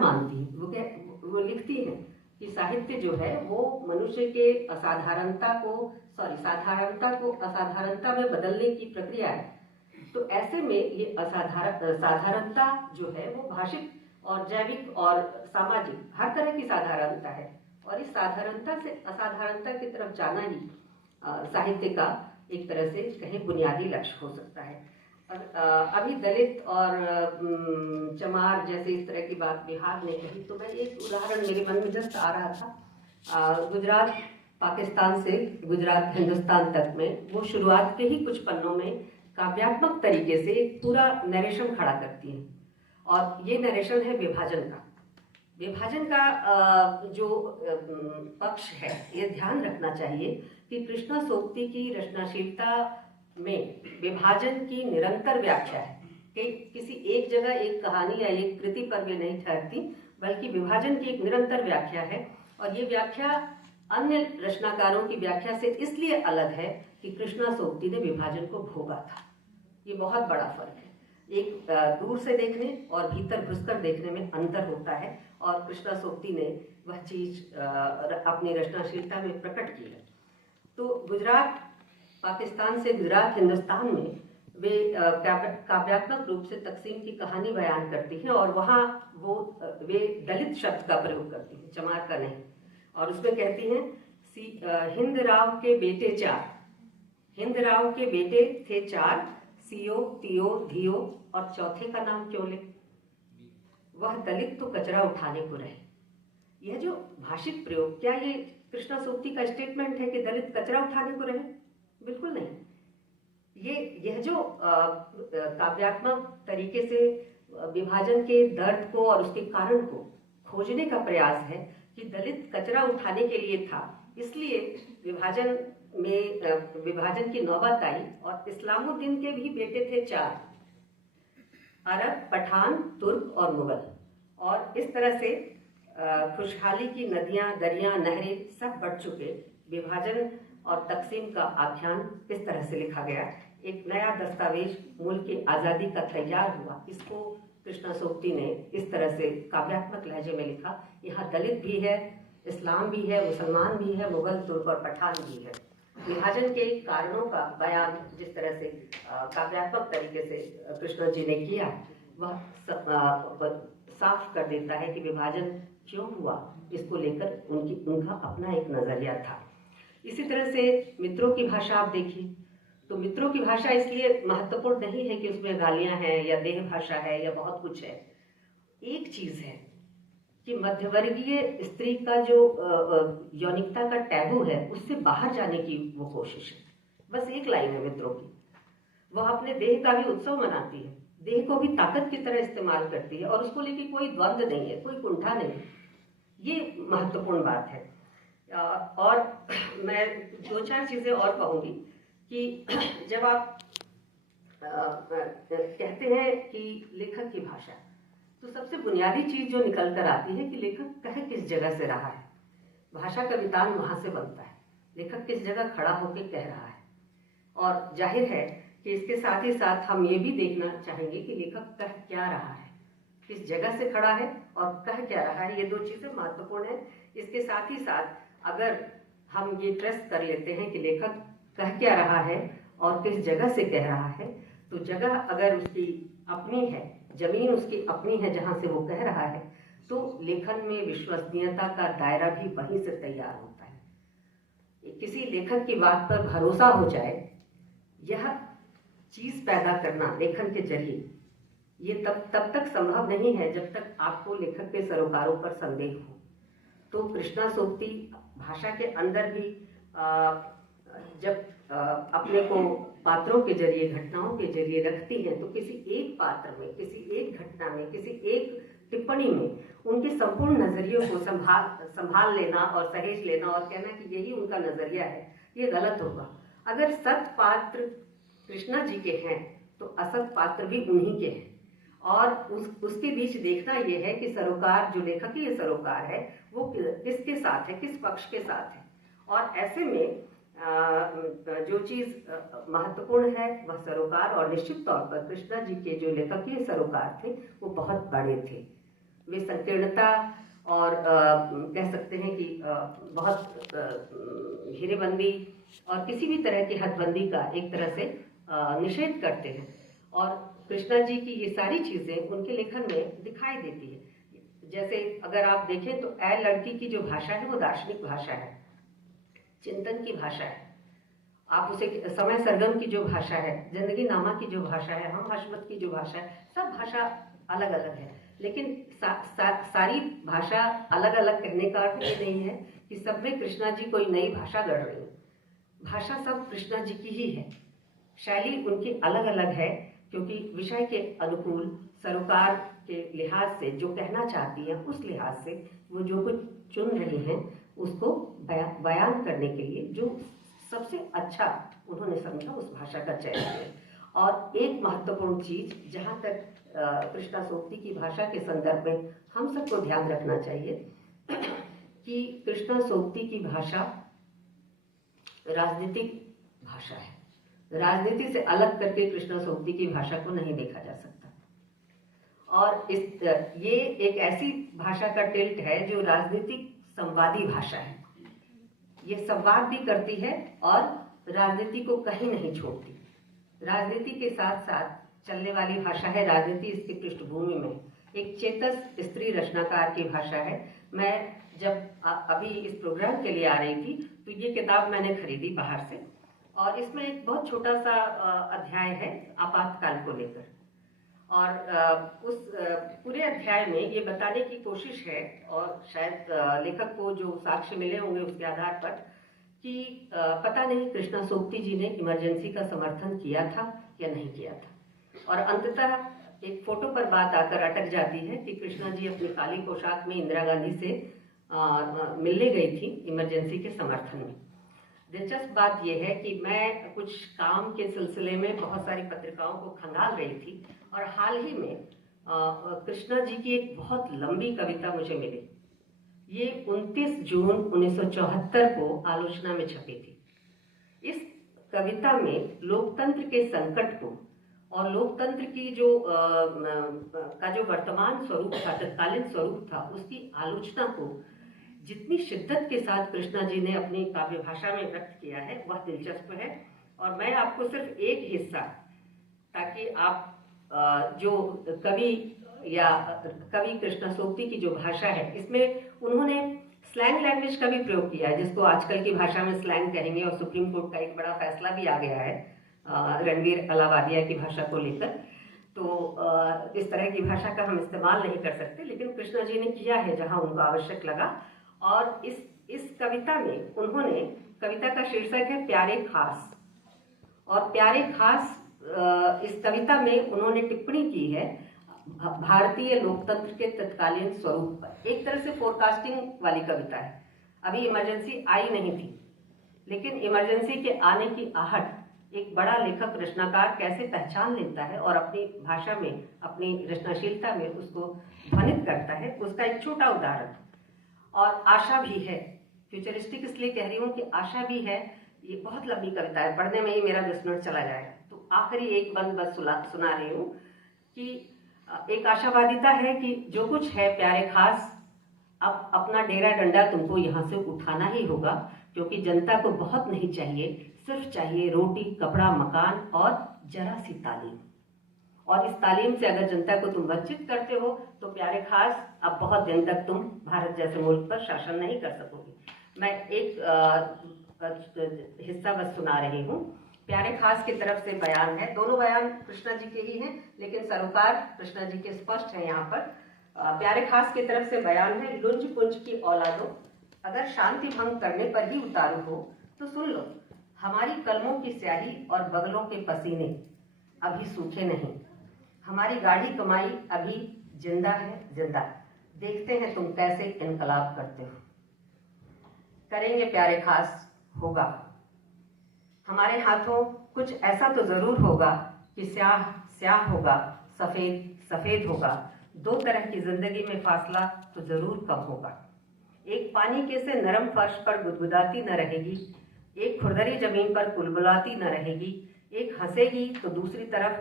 मानती है। वो लिखती हैं कि साहित्य जो है वो मनुष्य के साधारणता को असाधारणता में बदलने की प्रक्रिया है। तो ऐसे में ये साधारणता जो है वो भाषिक और जैविक और सामाजिक हर तरह की साधारणता है, और इस साधारणता से असाधारणता की तरफ जाना ही साहित्य का एक तरह से कहीं बुनियादी लक्ष्य हो सकता है। अभी दलित और चमार जैसे इस तरह की बात बिहार ने कही, तो मैं एक उदाहरण मेरे मन में जस्ट आ रहा था। गुजरात पाकिस्तान से गुजरात हिंदुस्तान तक में वो शुरुआत के ही कुछ पन्नों में काव्यात्मक तरीके से एक पूरा नरेशन खड़ा करती है, और ये नरेशन है विभाजन का। विभाजन का जो पक्ष है, ये ध्यान रखना चाहिए कि कृष्णा सोक्ति की रचनाशीलता में विभाजन की निरंतर व्याख्या है कि किसी एक जगह एक कहानी या एक कृति पर भी नहीं ठहरती, बल्कि विभाजन की एक निरंतर व्याख्या है। और ये व्याख्या अन्य रचनाकारों की व्याख्या से इसलिए अलग है कि कृष्णा सोक्ति ने विभाजन को भोगा था। ये बहुत बड़ा फर्क है। एक दूर से देखने और भीतर घुसकर देखने में अंतर होता है, और कृष्णा सोक्ति ने वह चीज अपनी रचनाशीलता में प्रकट की है। तो गुजरात पाकिस्तान से गुजरात हिंदुस्तान में वे काव्यात्मक रूप से तकसीम की कहानी बयान करती हैं, और वहाँ वे दलित शब्द का प्रयोग करती हैं, चमार का नहीं। और उसमें कहती हैं हिंद राव के बेटे चार, हिंद राव के बेटे थे चार, सियो तियो धियो, और चौथे का नाम क्यों ले, वह दलित तो कचरा उठाने को रहे। यह जो भाषिक प्रयोग, क्या ये कृष्णा सोक्ति का स्टेटमेंट है कि दलित कचरा उठाने को रहे? बिल्कुल नहीं। यह जो काव्यात्मक तरीके से विभाजन के दर्द को और उसके कारण को खोजने का प्रयास है कि दलित कचरा उठाने के लिए था, इसलिए विभाजन की नौबत आई, और इस्लामुद्दीन के भी बेटे थे चार, अरब, पठान, तुर्क और मुगल। और इस तरह से खुशहाली की नदियां, दरिया, नहरें सब बढ़ चुके। विभाजन और तकसीम का आख्यान इस तरह से लिखा गया। एक नया दस्तावेज मुल्क की आज़ादी का तैयार हुआ। इसको कृष्णा सोक्ति ने इस तरह से काव्यात्मक लहजे में लिखा। यहाँ दलित भी है, इस्लाम भी है, मुसलमान भी है, मुगल, तुर्क और पठान भी है। विभाजन के कारणों का बयान जिस तरह से काव्यात्मक तरीके से कृष्णा जी ने किया, वह साफ कर देता है कि विभाजन क्यों हुआ, इसको लेकर उनका अपना एक नजरिया था। इसी तरह से मित्रों की भाषा आप देखिए, तो मित्रों की भाषा इसलिए महत्वपूर्ण नहीं है कि उसमें गालियां हैं या देह भाषा है या बहुत कुछ है। एक चीज है कि मध्यवर्गीय स्त्री का जो यौनिकता का टैबू है, उससे बाहर जाने की वो कोशिश है। बस एक लाइन है मित्रों की, वह अपने देह का भी उत्सव मनाती है, देह को भी ताकत की तरह इस्तेमाल करती है, और उसको लेके कोई द्वंद्व नहीं है, कोई कुंठा नहीं। ये महत्वपूर्ण बात है। और मैं दो चार चीजें और कहूंगी कि जब आप कहते हैं कि लेखक की भाषा, तो सबसे बुनियादी चीज जो निकल कर आती है कि लेखक कह किस जगह से रहा है। भाषा का वितान वहां से बनता है, लेखक किस जगह खड़ा होकर कह रहा है। और जाहिर है कि इसके साथ ही साथ हम ये भी देखना चाहेंगे कि लेखक कह क्या रहा है, किस जगह से खड़ा है और कह क्या रहा है। ये दो चीजें महत्वपूर्ण है। इसके साथ ही साथ अगर हम ये ट्रस्ट कर लेते हैं कि लेखक कह क्या रहा है और किस जगह से कह रहा है, तो जगह अगर उसकी अपनी है, जमीन उसकी अपनी है जहां से वो कह रहा है, तो लेखन में विश्वसनीयता का दायरा भी वहीं से तैयार होता है। किसी लेखक की बात पर भरोसा हो जाए, यह चीज पैदा करना लेखन के जरिए, ये तब तक संभव नहीं है जब तक आपको लेखक के सरोकारों पर संदेह हो। तो कृष्णा सोक्ति भाषा के अंदर भी जब अपने को पात्रों के जरिए, घटनाओं के जरिए रखती है, तो किसी एक पात्र में, किसी एक घटना में, किसी एक टिप्पणी में उनके संपूर्ण नजरियों को संभाल लेना और सहेज लेना और कहना कि यही उनका नजरिया है, ये गलत होगा। अगर सत पात्र कृष्णा जी के हैं तो असत पात्र भी उन्हीं के हैं, और उसके बीच देखना यह है कि सरोकार, जो लेखकीय सरोकार है, वो किसके साथ है, किस पक्ष के साथ है। और ऐसे में जो चीज महत्वपूर्ण है वह सरोकार, और निश्चित तौर पर कृष्णा जी के जो लेखकीय सरोकार थे वो बहुत बड़े थे। वे संकीर्णता और कह सकते हैं कि बहुत घेरेबंदी और किसी भी तरह की हदबंदी का एक तरह से निषेध करते हैं। और कृष्णा जी की ये सारी चीज़ें उनके लेखन में दिखाई देती है। जैसे अगर आप देखें तो ए लड़की की जो भाषा है वो दार्शनिक भाषा है, चिंतन की भाषा है। आप उसे समय सरगम की जो भाषा है, जिंदगी नामा की जो भाषा है, हम हशमत की जो भाषा है, सब भाषा अलग अलग है। लेकिन सारी भाषा अलग अलग कहने का अर्थ ये नहीं है कि सब में कृष्णा जी कोई नई भाषा गढ़ रही है। भाषा सब कृष्णा जी की ही है, शैली उनकी अलग अलग है, क्योंकि विषय के अनुकूल सरोकार के लिहाज से जो कहना चाहती है उस लिहाज से वो जो कुछ चुन रही हैं उसको बयान करने के लिए जो सबसे अच्छा उन्होंने समझा उस भाषा का चयन किया। और एक महत्वपूर्ण चीज जहाँ तक कृष्णा सोक्ति की भाषा के संदर्भ में हम सबको ध्यान रखना चाहिए कि कृष्णा सोक्ति की भाषा राजनीतिक भाषा है। राजनीति से अलग करके कृष्णा सोक्ति की भाषा को नहीं देखा जा सकता। और ये एक ऐसी भाषा का टिल्ट है जो राजनीतिक संवादी भाषा है। ये संवाद भी करती है और राजनीति को कहीं नहीं छोड़ती। राजनीति के साथ साथ चलने वाली भाषा है। राजनीति इसकी पृष्ठभूमि में एक चेतस स्त्री रचनाकार की भाषा है। मैं जब अभी इस प्रोग्राम के लिए आ रही थी तो ये किताब मैंने खरीदी बाहर से, और इसमें एक बहुत छोटा सा अध्याय है आपातकाल को लेकर। और उस पूरे अध्याय में ये बताने की कोशिश है, और शायद लेखक को जो साक्ष्य मिले होंगे उसके आधार पर, कि पता नहीं कृष्णा सोक्ति जी ने इमरजेंसी का समर्थन किया था या नहीं किया था। और अंततः एक फोटो पर बात आकर अटक जाती है कि कृष्णा जी अपनी काली पोशाक में इंदिरा गांधी से मिलने गई थी इमरजेंसी के समर्थन में। दिलचस्प बात यह है कि मैं कुछ काम के सिलसिले में बहुत सारी पत्रिकाओं को खंगाल रही थी, और हाल ही में कृष्णा जी की एक बहुत लंबी कविता मुझे मिली। ये 29 जून 1974 को आलोचना में छपी थी। इस कविता में लोकतंत्र के संकट को और लोकतंत्र की जो वर्तमान स्वरूप था, तत्कालीन स्वरूप था, उसकी आलोचना को जितनी शिद्दत के साथ कृष्णा जी ने अपनी काव्य भाषा में व्यक्त किया है वह दिलचस्प है। और मैं आपको सिर्फ एक हिस्सा, ताकि आप जो कवि कृष्णा सोक्ति की जो भाषा है, इसमें उन्होंने स्लैंग लैंग्वेज का भी प्रयोग किया है, जिसको आजकल की भाषा में स्लैंग कहेंगे। और सुप्रीम कोर्ट का एक बड़ा फैसला भी आ गया है रणवीर अलावादिया की भाषा को लेकर। तो इस तरह की भाषा का हम इस्तेमाल नहीं कर सकते, लेकिन कृष्णा जी ने किया है जहां उनको आवश्यक लगा। और इस कविता में उन्होंने, कविता का शीर्षक है प्यारे खास, और प्यारे खास इस कविता में उन्होंने टिप्पणी की है भारतीय लोकतंत्र के तत्कालीन स्वरूप पर। एक तरह से फोरकास्टिंग वाली कविता है। अभी इमरजेंसी आई नहीं थी, लेकिन इमरजेंसी के आने की आहट एक बड़ा लेखक रचनाकार कैसे पहचान लेता है और अपनी भाषा में, अपनी रचनाशीलता में उसको ध्वनित करता है, उसका एक छोटा उदाहरण। और आशा भी है, फ्यूचरिस्टिक इसलिए कह रही हूँ कि आशा भी है। ये बहुत लंबी कविता है, पढ़ने में ही मेरा 10 मिनट चला जाएगा, तो आखिरी एक बंद बस सुना रही हूँ कि एक आशावादिता है कि जो कुछ है प्यारे खास, अब अपना डेरा डंडा तुमको यहाँ से उठाना ही होगा, क्योंकि जनता को बहुत नहीं चाहिए, सिर्फ चाहिए रोटी, कपड़ा, मकान और जरा सी तालीम। और इस तालीम से अगर जनता को तुम वंचित करते हो तो प्यारे खास, अब बहुत दिन तक तुम भारत जैसे मुल्क पर शासन नहीं कर सकोगे। मैं एक हिस्सा बस सुना रही हूँ। प्यारे खास की तरफ से बयान है, दोनों बयान कृष्णा जी के ही हैं, लेकिन सरोकार कृष्णा जी के स्पष्ट है यहाँ पर। प्यारे खास की तरफ से बयान है, लुंज पुंज की औलादों, अगर शांति भंग करने पर ही उतारू हो तो सुन लो, हमारी कलमों की स्याही और बगलों के पसीने अभी सूखे नहीं, हमारी गाढ़ी कमाई अभी जिंदा है जिंदा, देखते हैं तुम कैसे इनकलाब करते हो। करेंगे प्यारे खास, होगा हमारे हाथों कुछ ऐसा तो जरूर होगा कि स्याह स्याह होगा, सफेद सफेद होगा, दो तरह की जिंदगी में फासला तो जरूर कम होगा। एक पानी के से नरम फर्श पर गुदगुदाती न रहेगी, एक खुरदरी जमीन पर कुलबुलाती न रहेगी, एक हंसेगी तो दूसरी तरफ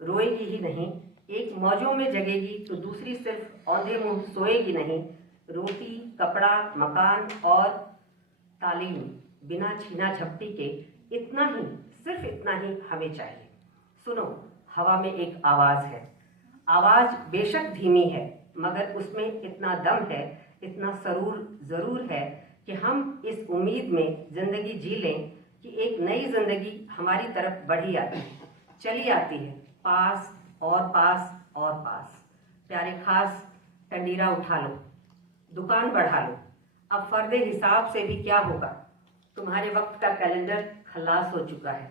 रोएगी ही नहीं, एक मौजों में जगेगी तो दूसरी सिर्फ औंधे मुंह सोएगी नहीं। रोटी, कपड़ा, मकान और तालीम बिना छीना झपटी के इतना ही, सिर्फ इतना ही हमें चाहिए। सुनो, हवा में एक आवाज है। आवाज बेशक धीमी है, मगर उसमें इतना दम है, इतना सरूर जरूर है कि हम इस उम्मीद में जिंदगी जी लें कि एक नई जिंदगी हमारी तरफ बढ़ी आती है, चली आती है, पास और पास और पास। प्यारे खास, टंडीरा उठा लो, दुकान बढ़ा लो। अब फर्दे हिसाब से भी क्या होगा, तुम्हारे वक्त का कैलेंडर खलास हो चुका है।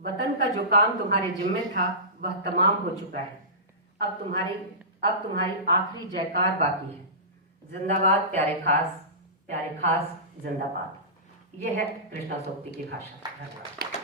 वतन का जो काम तुम्हारे जिम्मे था वह तमाम हो चुका है। अब तुम्हारी आखिरी जयकार बाकी है। जिंदाबाद प्यारे खास, प्यारे खास जिंदाबाद। यह है कृष्णा सोबती की भाषा। धन्यवाद।